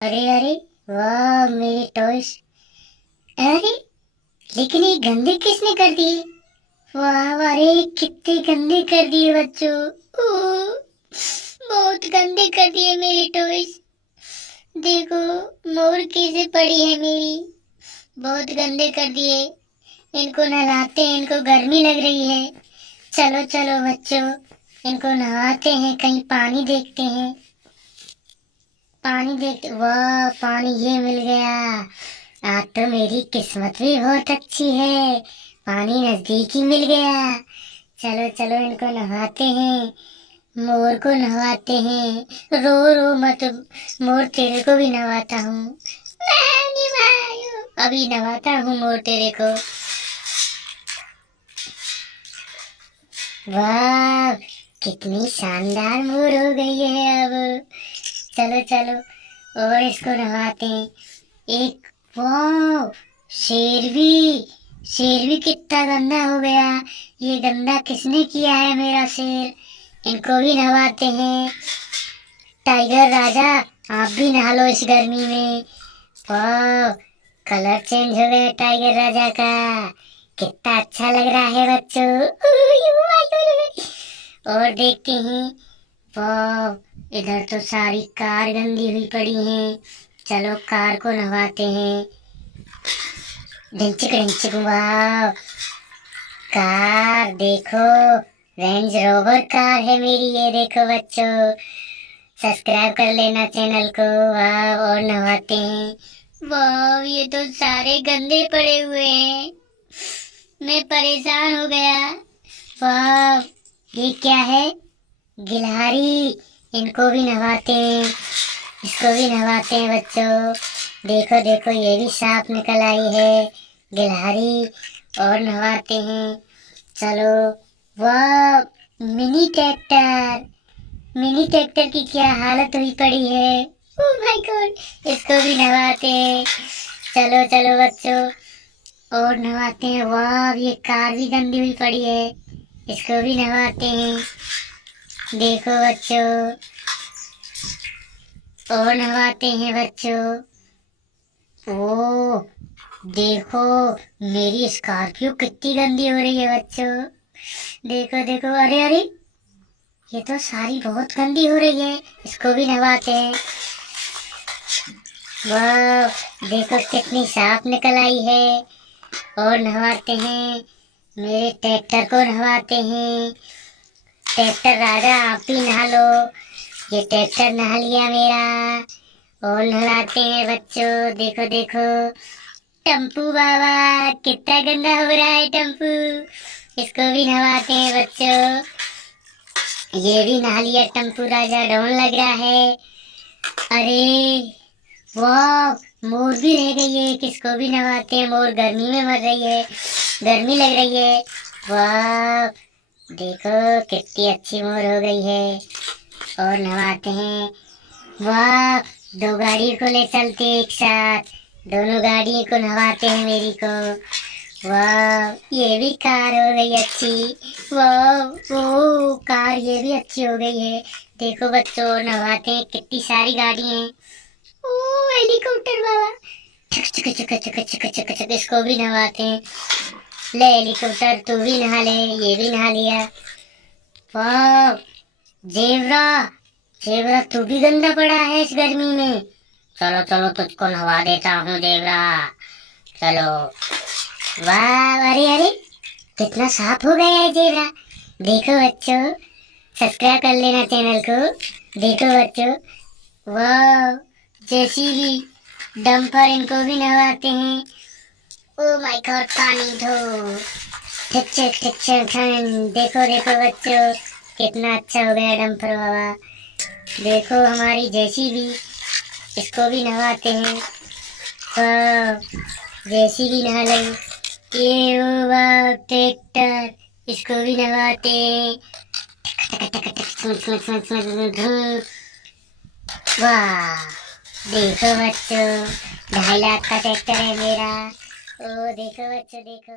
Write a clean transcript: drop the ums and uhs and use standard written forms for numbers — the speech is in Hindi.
अरे अरे, वाह मेरी टॉयस। अरे, लेकिन ये गंदे किसने कर दिए? वाह, अरे कितने गंदे कर दिए बच्चों। ओह, बहुत गंदे कर दिए मेरी टॉयस। देखो, मोर कैसे पड़ी है मेरी। बहुत गंदे कर दिए। इनको नहलाते हैं, इनको गर्मी लग रही है। चलो चलो बच्चों, इनको नहलाते हैं, कहीं पानी देखते हैं। पानी देखते, वाह पानी ये मिल गया। आज तो मेरी किस्मत भी बहुत अच्छी है, पानी नजदीक ही मिल गया। चलो चलो इनको नहाते हैं, मोर को नहवाते हैं। रो रो मत, मोर तेरे को भी नहवाता हूँ। अभी नहवाता हूँ मोर तेरे को। वाह, कितनी शानदार मोर हो गई है अब। चलो चलो और इसको नहवाते हैं। एक, वाह, शेर भी। शेर भी कितना गंदा हो गया। ये गंदा किसने किया है मेरा शेर? इनको भी नहवाते हैं। टाइगर राजा, आप भी नहा लो इस गर्मी में। वाह, कलर चेंज हो गया टाइगर राजा का। कितना अच्छा लग रहा है बच्चों। और देखते हैं। वाह, इधर तो सारी कार गंदी हुई पड़ी है। चलो कार को नहवाते हैं। ढिंचिक ढिंचिक, वाह, कार देखो, रेंज रोवर कार है मेरी, ये देखो बच्चों। सब्सक्राइब कर लेना चैनल को। वाह, और नहवाते हैं। वाह, ये तो सारे गंदे पड़े हुए हैं, मैं परेशान हो गया। वाह, ये क्या है? गिलहरी, इनको भी नहवाते हैं, इसको भी नहवाते हैं बच्चों। देखो देखो, ये भी सांप निकल आई है, गिलहरी। और नहवाते हैं। चलो, वाह, मिनी ट्रैक्टर। मिनी ट्रैक्टर की क्या हालत हुई पड़ी है। ओह माय गॉड, इसको भी नहवाते हैं। चलो चलो बच्चों, और नहवाते हैं। वाह, ये कार भी गंदी हुई पड़ी है, इसको भी नहवाते हैं। देखो बच्चों, और नहवाते हैं बच्चों। ओह, देखो, मेरी स्कॉर्पियो कितनी गंदी हो रही है बच्चों। देखो देखो, अरे अरे, ये तो सारी बहुत गंदी हो रही है, इसको भी नहवाते हैं। वाह, देखो कितनी साफ निकल आई है। और नहवाते हैं। मेरे ट्रैक्टर को नहवाते हैं। ट्रैक्टर राजा, आप भी नहा लो। ये ट्रैक्टर नहा लिया मेरा। और नहलाते हैं बच्चों। देखो देखो, टम्पू बाबा, कितना गंदा हो रहा है टम्पू, इसको भी नहवाते हैं बच्चों। ये भी नहा लिया टम्पू राजा, डॉन लग रहा है। अरे वाह, मोर भी रह गई है, किसको भी नहवाते हैं। मोर गर्मी में मर रही है, गर्मी लग रही है। वाह, देखो कितनी अच्छी मोर हो गई है। और नहवाते हैं। वाह, दो गाड़ी को ले चलते एक साथ, दोनों गाड़ी को नहवाते हैं मेरी को। वाह, ये भी कार हो गई अच्छी। वाह, वो कार ये भी अच्छी हो गई है। देखो बच्चों, नहवाते हैं, कितनी सारी गाड़ी हैं। ओ हेलीकॉप्टर बाबा, चक चक चक चक चक चक चक, इसको भी नहवाते हैं। ले हेलीकॉप्टर, तू भी नहा ले। ये भी नहा लिया। वाह, जेबरा, जेबरा तू भी गंदा पड़ा है इस गर्मी में। चलो चलो, तुझको नहवा देता हूँ जेबरा, चलो। वाह, अरे अरे, कितना साफ हो गया है जेबरा। देखो बच्चों, सब्सक्राइब कर लेना चैनल को। देखो बच्चों, वाह, जेसीबी, डंपर, इनको भी नहवाते हैं। ओ माय गॉड, पानी धो, ठिक ठिक ठिक ठिक। देखो देखो बच्चों, कितना अच्छा हो गया डंपर बाबा। देखो हमारी जेसीबी, इसको भी नहवाते हैं। वाह, जेसीबी नहा ली। ये वाह, ट्रैक्टर, इसको भी नहवाते हैं। वाह, देखो बच्चों, 2.5 लाख का ट्रैक्टर है मेरा। ओ देखो बच्चों, देखो।